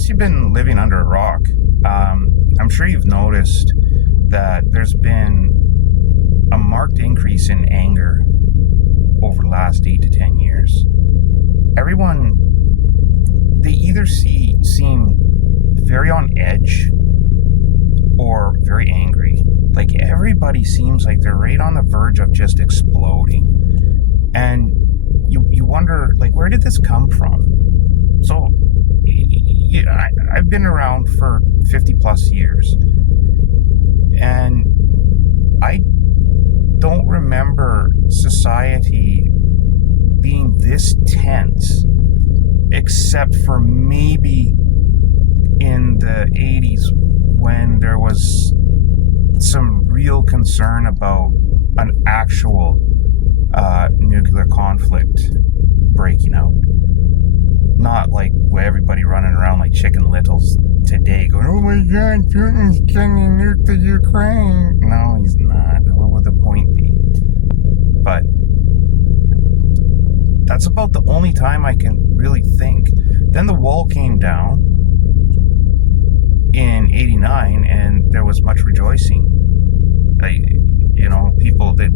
unless you've been living under a rock, I'm sure you've noticed that there's been a marked increase in anger over the last 8 to 10 years. Everyone, they either seem very on edge or very angry. Like, everybody seems like they're right on the verge of just exploding. And you wonder, like, where did this come from? So, I've been around for 50 plus years, and I don't remember society being this tense, except for maybe in the 80s when there was some real concern about an actual nuclear conflict breaking out. Not like everybody running around like chicken littles today going, oh my God, Putin's sending nuke to Ukraine. No, he's not. What would the point be? But that's about the only time I can really think. Then the wall came down in 89 and there was much rejoicing. People, the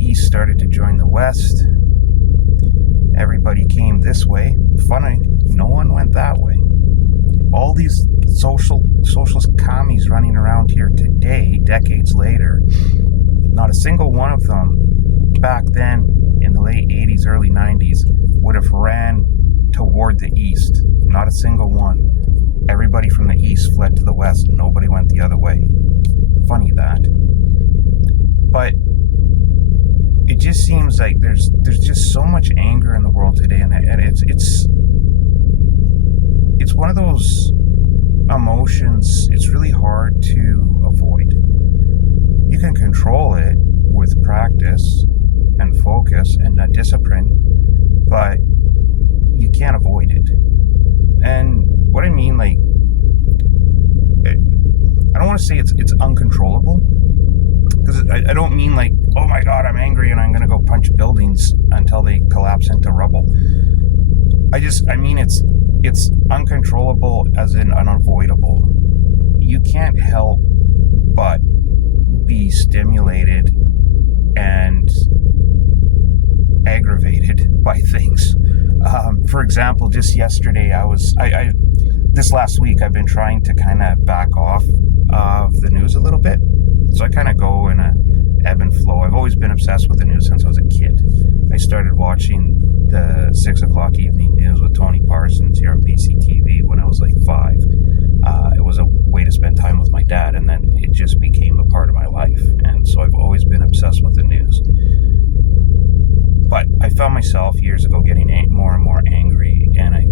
East started to join the West. Everybody came this way. Funny, no one went that way. All these socialist commies running around here today, decades later, not a single one of them back then in the late 80s, early 90s would have ran toward the East. Not a single one. Everybody from the East fled to the West. Nobody went the other way. Funny that. But it just seems like there's just so much anger in the world today, and it's one of those emotions it's really hard to avoid. You can control it with practice and focus and discipline, but you can't avoid it. And what I mean, like, I don't want to say it's uncontrollable, because I don't mean like, oh my God, I'm angry and I'm going to go punch buildings until they collapse into rubble. I mean it's uncontrollable as in unavoidable. You can't help but be stimulated and aggravated by things. For example, just yesterday, this last week, I've been trying to kind of back off of the news a little bit. So I kind of go in a ebb and flow. I've always been obsessed with the news since I was a kid. I started watching the 6 o'clock evening news with Tony Parsons here on BCTV when I was like 5. It was a way to spend time with my dad, and then it just became a part of my life. And so I've always been obsessed with the news. But I found myself years ago getting more and more angry, and I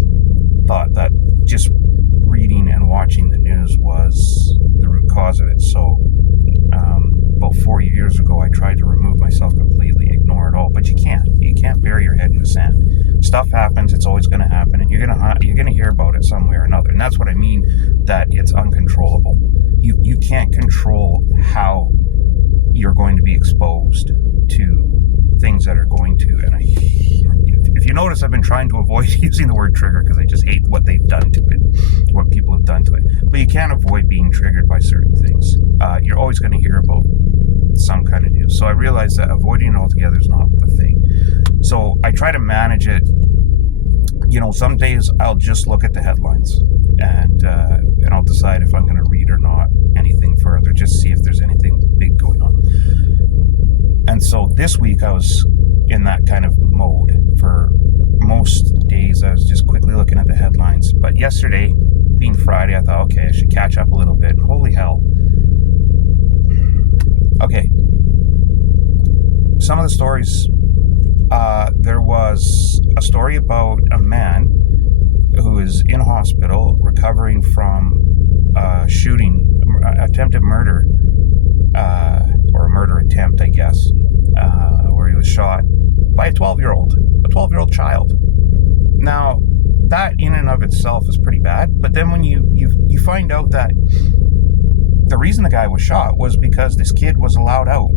thought that just reading and watching the news was the root cause of it. So about 4 years ago, I tried to remove myself completely, ignore it all, but you can't bury your head in the sand. Stuff happens, it's always going to happen, and you're going to hear about it some way or another. And that's what I mean, that it's uncontrollable. You can't control how you're going to be exposed to things that are going to, and if you notice, I've been trying to avoid using the word trigger because I just hate what they've done to it, what people have done to it. But you can't avoid being triggered by certain things. You're always going to hear about some kind of news. So I realized that avoiding it altogether is not the thing. So I try to manage it. Some days I'll just look at the headlines and I'll decide if I'm going to read or not anything further, just see if there's anything big going on. And so this week I was in that kind of mode. For most days I was just quickly looking at the headlines. But yesterday, being Friday, I thought, okay, I should catch up a little bit. And holy hell. Okay. Some of the stories, there was a story about a man who is in hospital recovering from shooting, attempted murder, or a murder attempt, I guess, where he was shot by a 12-year-old child. Now, that in and of itself is pretty bad, but then when you find out that the reason the guy was shot was because this kid was allowed out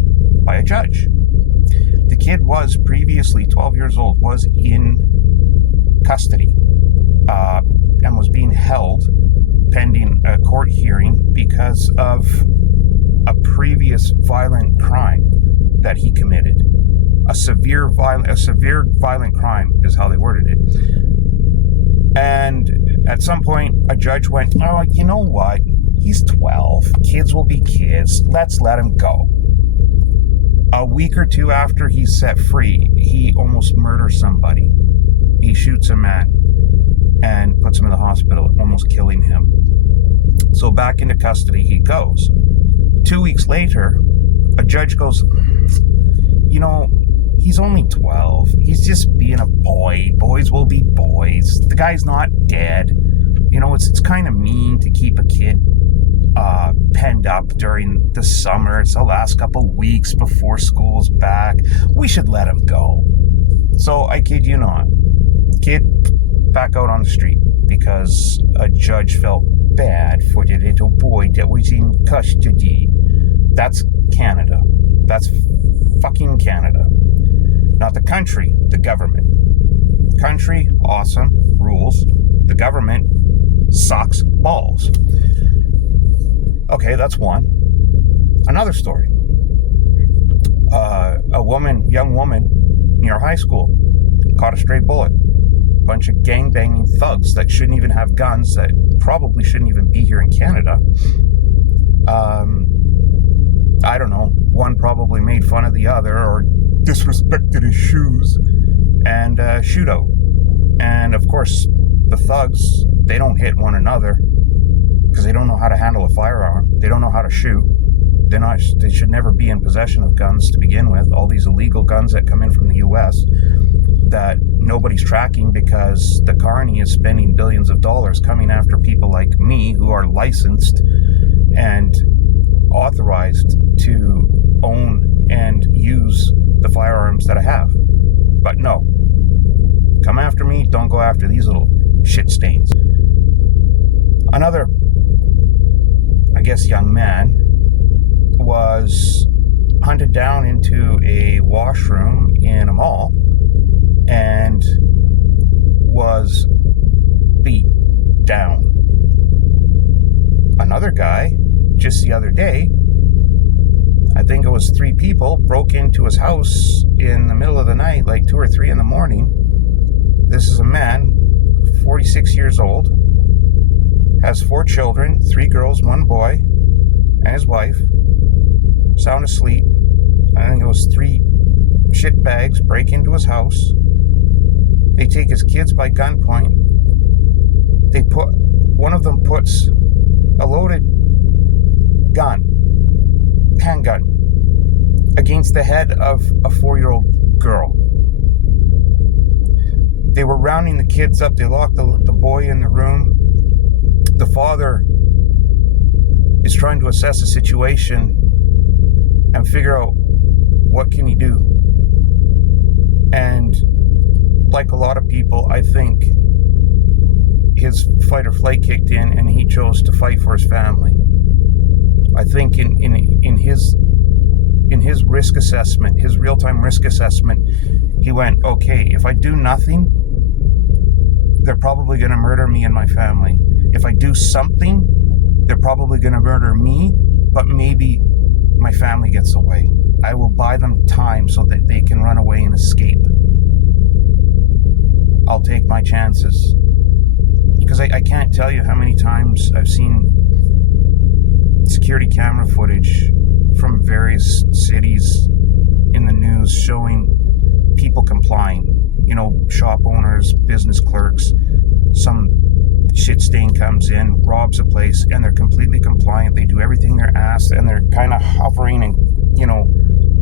by a judge. The kid was previously 12 years old, was in custody, and was was being held pending a court hearing because of a previous violent crime that he committed. A severe violent crime is how they worded it. And at some point, a judge went, oh, you know what? He's 12. Kids will be kids. Let's let him go. A week or two after he's set free, he almost murders somebody. He shoots a man and puts him in the hospital, almost killing him. So back into custody he goes. 2 weeks later, a judge goes, you know, he's only 12. He's just being a boy. Boys will be boys. The guy's not dead. You know, it's kind of mean to keep a kid penned up during the summer. It's the last couple weeks before school's back. We should let him go. So I kid you not, kid back out on the street because a judge felt bad for the little boy that was in custody. That's Canada. That's fucking Canada. Not the country, the government. Country, awesome, rules. The government sucks balls. Okay, that's one. Another story. Young woman near high school caught a stray bullet. Bunch of gangbanging thugs that shouldn't even have guns, that probably shouldn't even be here in Canada. I don't know. One probably made fun of the other or disrespected his shoes, and shootout. And of course, the thugs, they don't hit one another because they don't know how to handle a firearm. They don't know how to shoot. They should never be in possession of guns to begin with. All these illegal guns that come in from the U.S. that nobody's tracking because the carney is spending billions of dollars coming after people like me who are licensed and authorized to own and use the firearms that I have. But no, come after me, don't go after these little shit stains. Another, I guess, young man was hunted down into a washroom in a mall and was beat down. Another guy, just the other day, I think it was 3 people, broke into his house in the middle of the night, like 2 or 3 in the morning. This is a man, 46 years old, has 4 children, 3 girls, 1 boy, and his wife, sound asleep. I think it was 3 shitbags break into his house. They take his kids by gunpoint. One of them puts a loaded gun, handgun, against the head of a 4-year-old girl. They were rounding the kids up. They locked the boy in the room. The father is trying to assess the situation and figure out what can he do. And like a lot of people, I think his fight or flight kicked in and he chose to fight for his family. I think in his risk assessment, his real-time risk assessment, he went, okay, if I do nothing, they're probably going to murder me and my family. If I do something, they're probably going to murder me, but maybe my family gets away. I will buy them time so that they can run away and escape. I'll take my chances. Because I can't tell you how many times I've seen security camera footage from various cities in the news showing people complying. You know, shop owners, business clerks, some shit stain comes in, robs a place, and they're completely compliant. They do everything they're asked, and they're kind of hovering and, you know,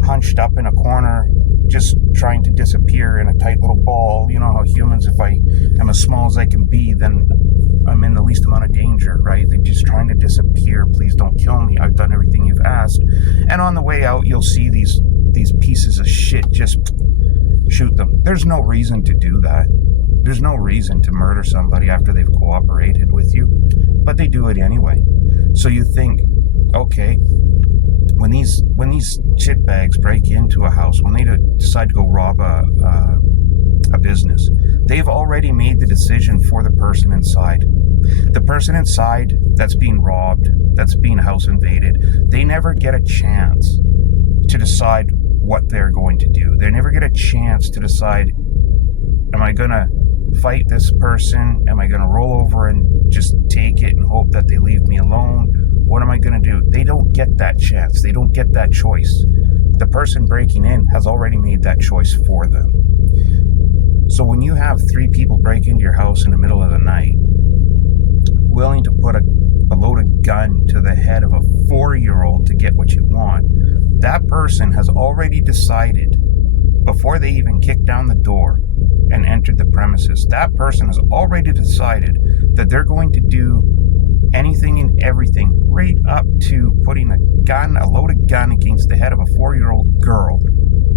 hunched up in a corner, just trying to disappear in a tight little ball. You know how humans, if I am as small as I can be, then I'm in the least amount of danger, right? They're just trying to disappear. Please don't kill me. I've done everything you've asked. And on the way out, you'll see these pieces of shit just shoot them. There's no reason to do that. There's no reason to murder somebody after they've cooperated with you, but they do it anyway. So you think, okay, when these shitbags break into a house, when they decide to go rob a business, they've already made the decision for the person inside. The person inside that's being robbed, that's being house invaded, they never get a chance to decide what they're going to do. They never get a chance to decide, am I going to fight this person? Am I going to roll over and just take it and hope that they leave me alone? What am I going to do? They don't get that chance. They don't get that choice. The person breaking in has already made that choice for them. So when you have 3 people break into your house in the middle of the night, willing to put a loaded gun to the head of a 4-year-old to get what you want, that person has already decided, before they even kick down the door and entered the premises, that person has already decided that they're going to do anything and everything, right up to putting a loaded gun against the head of a 4-year-old girl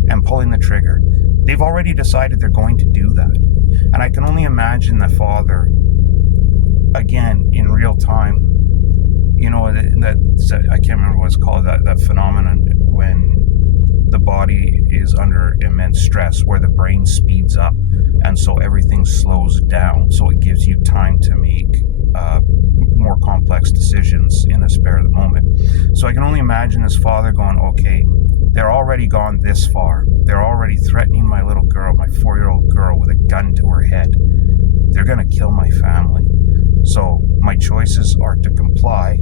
and pulling the trigger. They've already decided they're going to do that. And I can only imagine the father, again, in real time, that I can't remember what it's called, that phenomenon when the body is under immense stress, where the brain speeds up, and so everything slows down, so it gives you time to make more complex decisions in a spare of the moment. So I can only imagine this father going, okay, they're already gone this far. They're already threatening my little girl, my 4-year-old girl, with a gun to her head. They're going to kill my family. So my choices are to comply,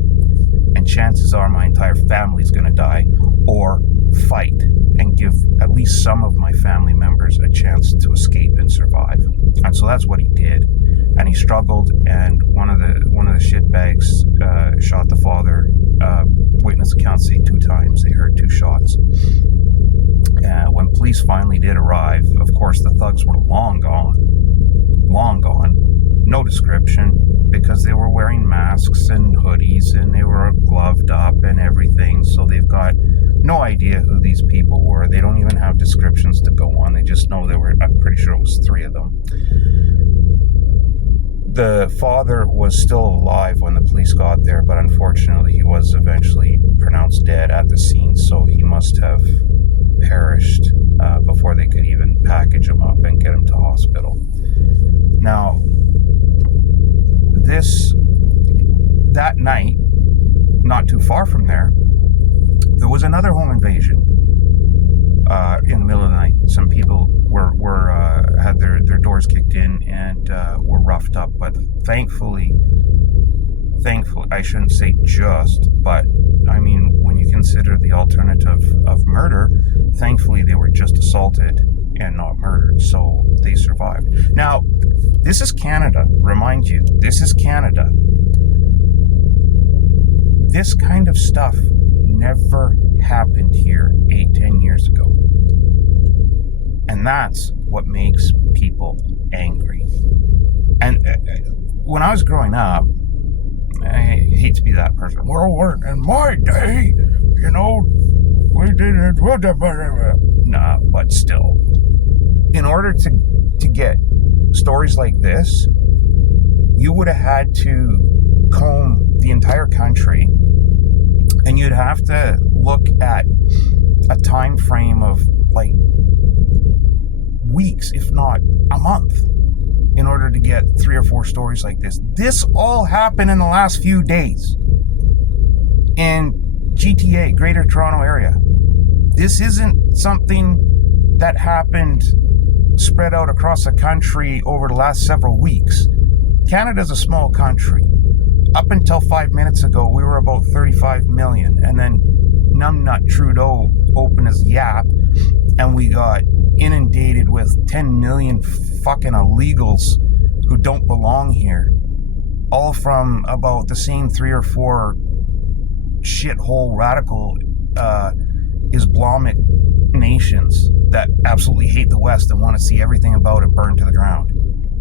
and chances are my entire family's going to die, or fight and give at least some of my family members a chance to escape and survive. And so that's what he did. And he struggled, and one of the shitbags shot the father. Witness accounts say 2 times. They heard 2 shots. When police finally did arrive, of course the thugs were long gone. No description, because they were wearing masks and hoodies, and they were gloved up and everything, so they've got no idea who these people were. They don't even have descriptions to go on. They just know I'm pretty sure it was 3 of them. The father was still alive when the police got there, but unfortunately he was eventually pronounced dead at the scene, so he must have perished before they could even package him up and get him to hospital. Now, that night, not too far from there was another home invasion in the middle of the night. Some people had their doors kicked in and were roughed up, but thankfully, I shouldn't say just, but I mean, when you consider the alternative of murder, thankfully they were just assaulted and not murdered, so they survived. Now, this is Canada, remind you, this is Canada. This kind of stuff never happened here 8-10 years ago. And that's what makes people angry. And when I was growing up, I hate to be that person. Well, in my day, we didn't. Nah, but still, in order to get stories like this, you would have had to comb the entire country, and you'd have to look at a time frame of like weeks, if not a month, in order to get 3 or 4 stories like this. This all happened in the last few days in GTA, Greater Toronto Area. This isn't something that happened spread out across the country over the last several weeks. Canada's a small country. Up until 5 minutes ago, we were about 35 million, and then numbnut Trudeau opened his yap, and we got inundated with 10 million fucking illegals who don't belong here, all from about the same 3 or 4 shithole radical Islamic nations that absolutely hate the West and want to see everything about it burned to the ground.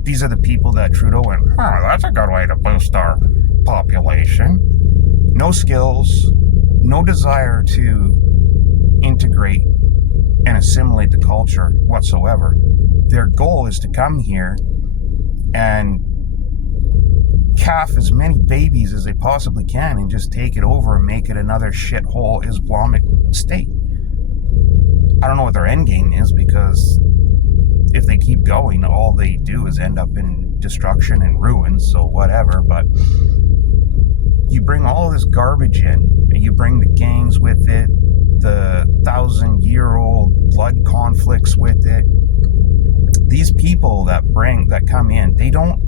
These are the people that Trudeau went, that's a good way to boost our population. No skills, no desire to integrate and assimilate the culture whatsoever. Their goal is to come here and calf as many babies as they possibly can and just take it over and make it another shithole Islamic state. I don't know what their end game is, because if they keep going, all they do is end up in destruction and ruin, so whatever, but you bring all this garbage in, and you bring the gangs with it, the 1,000-year-old blood conflicts with it. These people that come in, they don't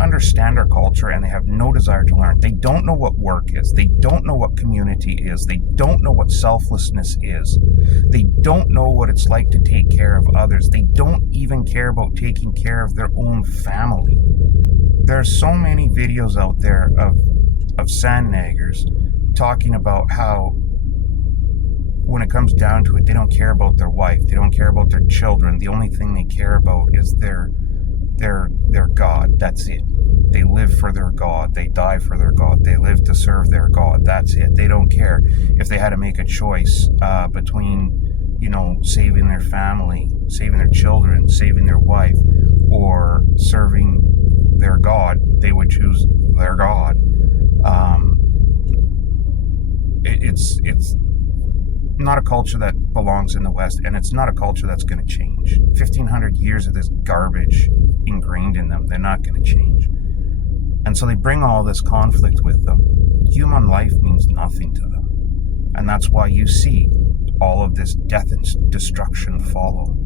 understand our culture, and they have no desire to learn. They don't know what work is. They don't know what community is. They don't know what selflessness is. They don't know what it's like to take care of others. They don't even care about taking care of their own family. There are so many videos out there of sandnaggers talking about how, when it comes down to it, they don't care about their wife. They don't care about their children. The only thing they care about is their God. That's it. They live for their God. They die for their God. They live to serve their God. That's it. They don't care if they had to make a choice between, saving their family, saving their children, saving their wife, or serving their God. They would choose their God. It's not a culture that belongs in the West, and it's not a culture that's going to change. 1,500 years of this garbage ingrained in them, they're not going to change. And so they bring all this conflict with them. Human life means nothing to them. And that's why you see all of this death and destruction follow.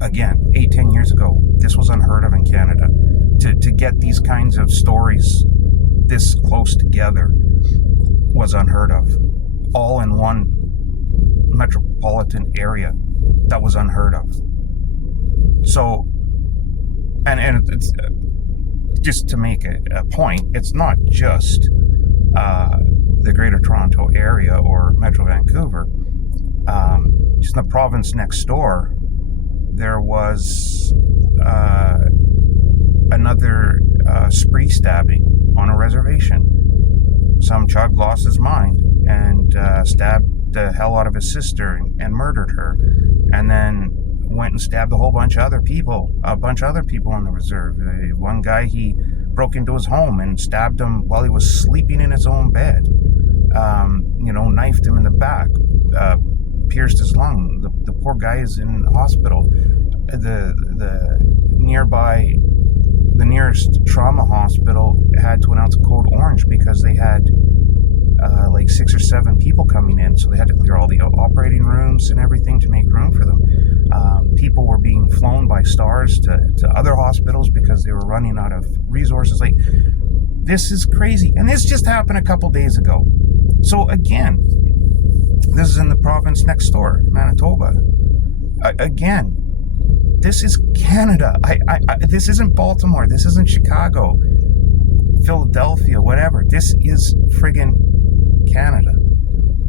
Again, 8-10 years ago, this was unheard of in Canada. To get these kinds of stories this close together was unheard of. All in one metropolitan area, that was unheard of. So, and it's just to make a point, it's not just the Greater Toronto Area or Metro Vancouver. Just in the province next door, there was another spree stabbing on a reservation. Some chug lost his mind and stabbed the hell out of his sister and murdered her, and then went and stabbed a bunch of other people on the reserve. One guy, he broke into his home and stabbed him while he was sleeping in his own bed. Knifed him in the back, pierced his lung. The poor guy is in hospital. The nearest trauma hospital had to announce a code orange because they had 6 or 7 people coming in, so they had to clear all the operating rooms and everything to make room for them. People were being flown by Stars to other hospitals because they were running out of resources. This is crazy, and this just happened a couple days ago. So again, this is in the province next door, Manitoba. Again, this is Canada. This isn't Baltimore. This isn't Chicago, Philadelphia, whatever. This is friggin' Canada.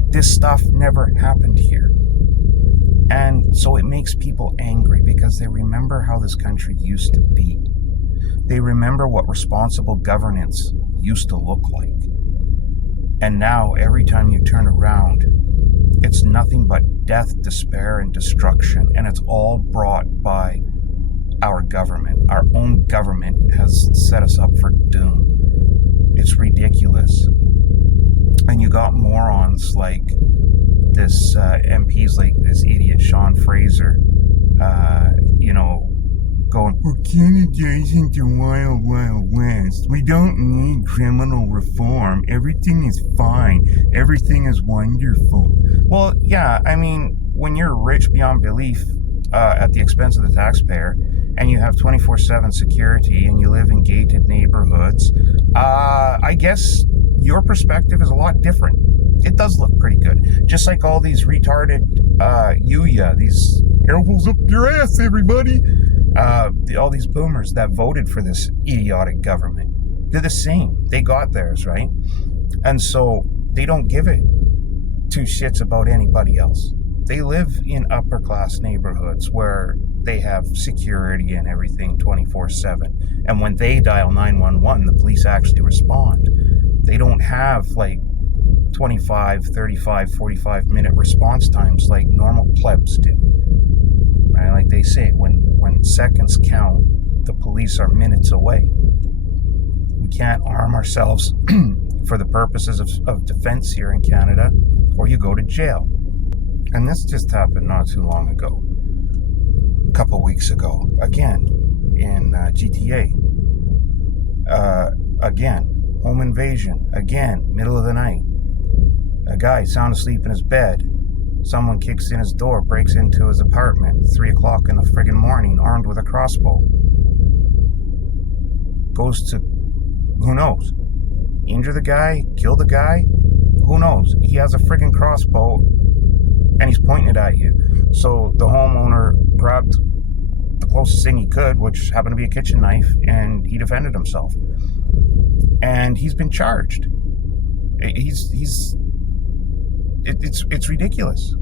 This stuff never happened here. And so it makes people angry because they remember how this country used to be. They remember what responsible governance used to look like. And now, every time you turn around, it's nothing but death, despair, and destruction. And it's all brought by our government. Our own government has set us up for doom. It's ridiculous. And you got morons like this, MPs like this idiot Sean Fraser, going, we're Canadaizing the Wild Wild West. We don't need criminal reform. Everything is fine. Everything is wonderful. Well, yeah, I mean, when you're rich beyond belief at the expense of the taxpayer, and you have 24/7 security, and you live in gated neighborhoods, I guess your perspective is a lot different. It does look pretty good. Just like all these retarded these elbows up your ass, everybody. All these boomers that voted for this idiotic government. They're the same. They got theirs, right? And so they don't give it 2 shits about anybody else. They live in upper class neighborhoods where they have security and everything 24/7. And when they dial 911, the police actually respond. They don't have 25, 35, 45-minute response times like normal plebs do. Right? Like they say, when seconds count, the police are minutes away. We can't arm ourselves for the purposes of defense here in Canada, or you go to jail. And this just happened not too long ago. A couple weeks ago. Again, in GTA. Again, home invasion. Again, middle of the night. A guy sound asleep in his bed. Someone kicks in his door, breaks into his apartment, 3 o'clock in the friggin' morning, armed with a crossbow. Goes to, who knows? Injure the guy? Kill the guy? Who knows? He has a friggin' crossbow and he's pointing it at you. So the homeowner grabbed the closest thing he could, which happened to be a kitchen knife, and he defended himself. And he's been charged. It's ridiculous.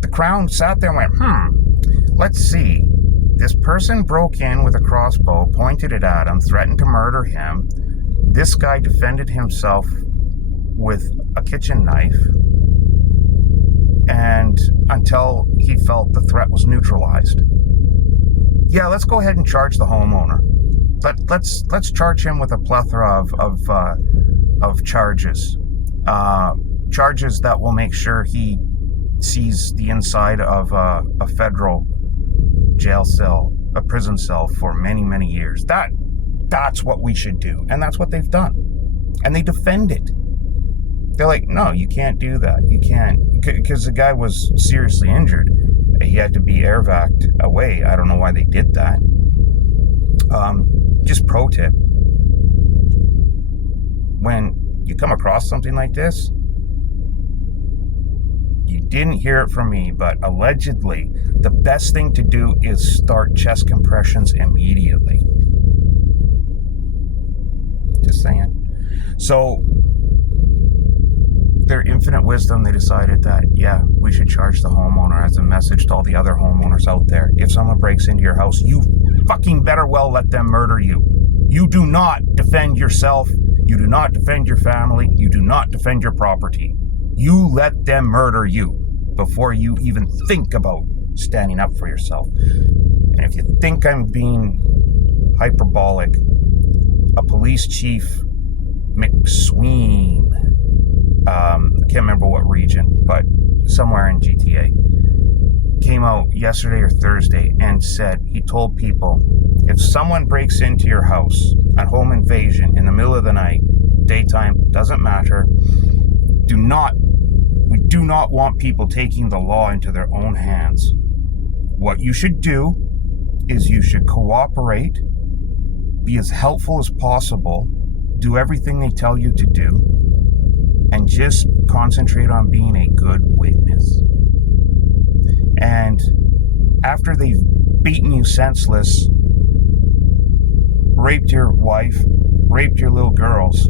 The Crown sat there and went, let's see. This person broke in with a crossbow, pointed it at him, threatened to murder him. This guy defended himself with a kitchen knife, and until he felt the threat was neutralized. Yeah, let's go ahead and charge the homeowner. Let's charge him with a plethora of charges. Charges that will make sure he sees the inside of a federal jail cell, a prison cell for many, many years. That's what we should do. And that's what they've done. And they defend it. They're like, no, you can't do that. You can't, because the guy was seriously injured. He had to be air vac'd away. I don't know why they did that. Just pro tip. When you come across something like this, you didn't hear it from me, but allegedly, the best thing to do is start chest compressions immediately. Just saying. So, their infinite wisdom, they decided that, yeah, we should charge the homeowner as a message to all the other homeowners out there. If someone breaks into your house, you fucking better well let them murder you. You do not defend yourself. You do not defend your family. You do not defend your property. You let them murder you before you even think about standing up for yourself. And if you think I'm being hyperbolic, a police chief, McSween, I can't remember what region, but somewhere in GTA, came out yesterday or Thursday and said, he told people, if someone breaks into your house, a home invasion in the middle of the night, daytime, doesn't matter, we do not want people taking the law into their own hands. What you should do is you should cooperate, be as helpful as possible, do everything they tell you to do, and just concentrate on being a good witness. And after they've beaten you senseless, raped your wife, raped your little girls,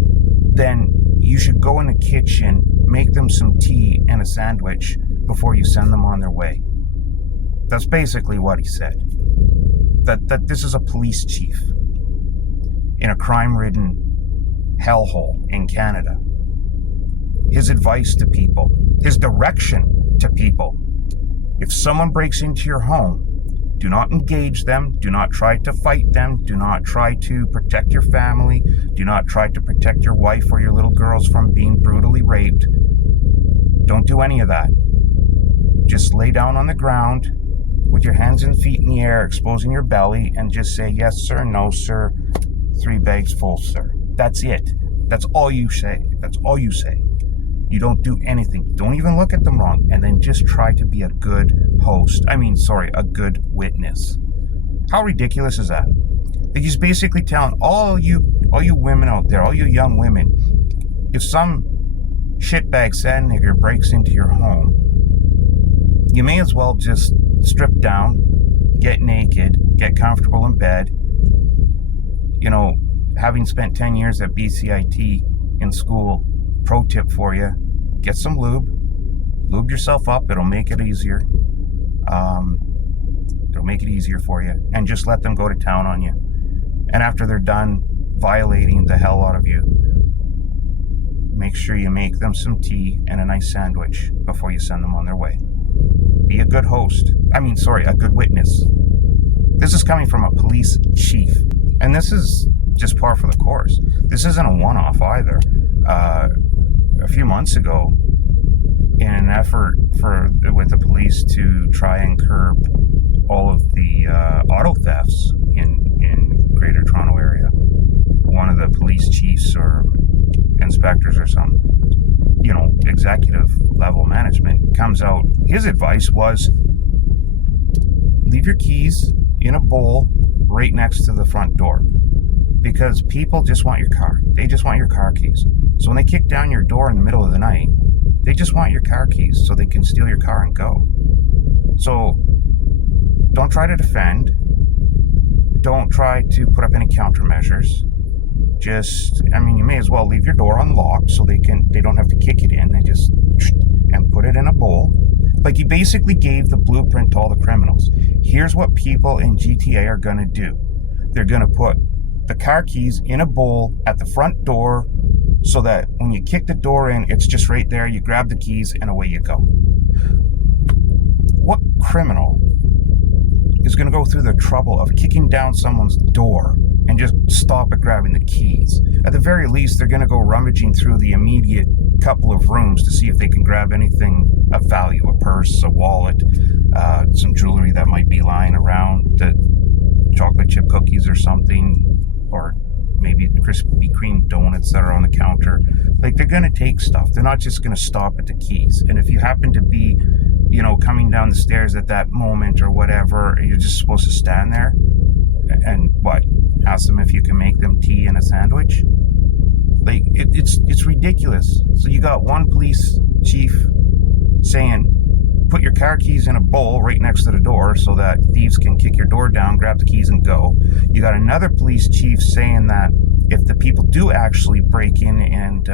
then you should go in the kitchen, make them some tea and a sandwich before you send them on their way. That's basically what he said. That this is a police chief in a crime-ridden hellhole in Canada. His advice to people, his direction to people: if someone breaks into your home, do not engage them, do not try to fight them, do not try to protect your family, do not try to protect your wife or your little girls from being brutally raped. Don't do any of that. Just lay down on the ground with your hands and feet in the air, exposing your belly, and just say, yes sir, no sir, 3 bags full, sir. That's it. That's all you say. That's all you say. You don't do anything. Don't even look at them wrong. And then just try to be a good host. A good witness. How ridiculous is that? Like, he's basically telling all you women out there, all you young women, if some shitbag sand nigger breaks into your home, you may as well just strip down, get naked, get comfortable in bed. You know, having spent 10 years at BCIT in school, pro tip for you, get some lube yourself up. It'll make it easier. It'll make it easier for you, and just let them go to town on you. And after they're done violating the hell out of you, make sure you make them some tea and a nice sandwich before you send them on their way. Be a good host. A good witness. This is coming from a police chief, and this is just par for the course. This isn't a one-off either. A few months ago, in an effort with the police to try and curb all of the auto thefts in in Greater Toronto area. One of the police chiefs or inspectors or some, executive level management comes out. His advice was leave your keys in a bowl right next to the front door, because people just want your car. They just want your car keys. So when they kick down your door in the middle of the night, they just want your car keys so they can steal your car and go. So don't try to defend. Don't try to put up any countermeasures. You may as well leave your door unlocked so they don't have to kick it in and put it in a bowl. Like, he basically gave the blueprint to all the criminals. Here's what people in GTA are going to do. They're going to put the car keys in a bowl at the front door so that when you kick the door in, it's just right there. You grab the keys and away you go. What criminal is going to go through the trouble of kicking down someone's door and just stop at grabbing the keys? At the very least, they're going to go rummaging through the immediate couple of rooms to see if they can grab anything of value, a purse, a wallet, some jewelry that might be lying around, the chocolate chip cookies or something, or maybe Krispy Kreme donuts that are on the counter. Like, they're going to take stuff. They're not just going to stop at the keys. And if you happen to be, coming down the stairs at that moment or whatever, you're just supposed to stand there and ask them if you can make them tea and a sandwich. Like, it's ridiculous. So you got one police chief saying, put your car keys in a bowl right next to the door so that thieves can kick your door down, grab the keys and go. You got another police chief saying that if the people do actually break in and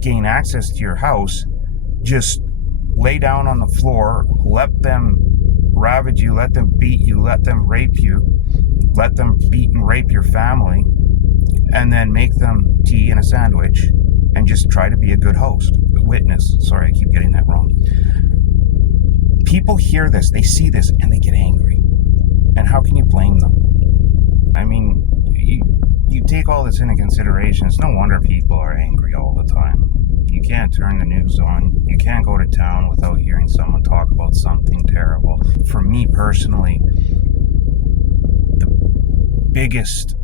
gain access to your house, just lay down on the floor, let them ravage you, let them beat you, let them rape you, let them beat and rape your family, and then make them tea and a sandwich, and just try to be a good witness. Sorry, I keep getting that wrong. People hear this, they see this, and they get angry. And how can you blame them? I mean, you take all this into consideration. It's no wonder people are angry all the time. You can't turn the news on. You can't go to town without hearing someone talk about something terrible. For me personally, the biggest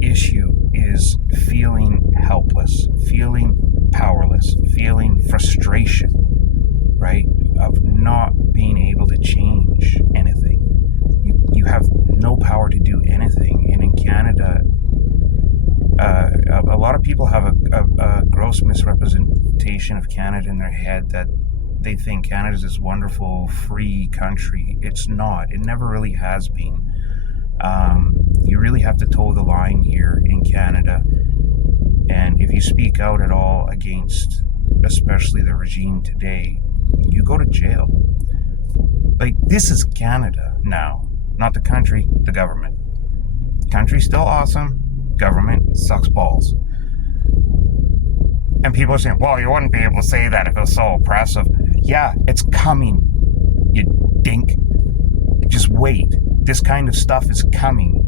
issue is feeling helpless, feeling powerless, feeling frustration, right? Of not being able to change anything. You have no power to do anything. And in Canada, a lot of people have a gross misrepresentation of Canada in their head, that they think Canada is this wonderful, free country. It's not. It never really has been. You really have to toe the line here in Canada. And if you speak out at all against, especially the regime today, you go to jail. Like, this is Canada now. Not the country, the government. Country's still awesome. Government sucks balls. And people are saying, well, you wouldn't be able to say that if it was so oppressive. Yeah, it's coming, you dink. Just wait. This kind of stuff is coming.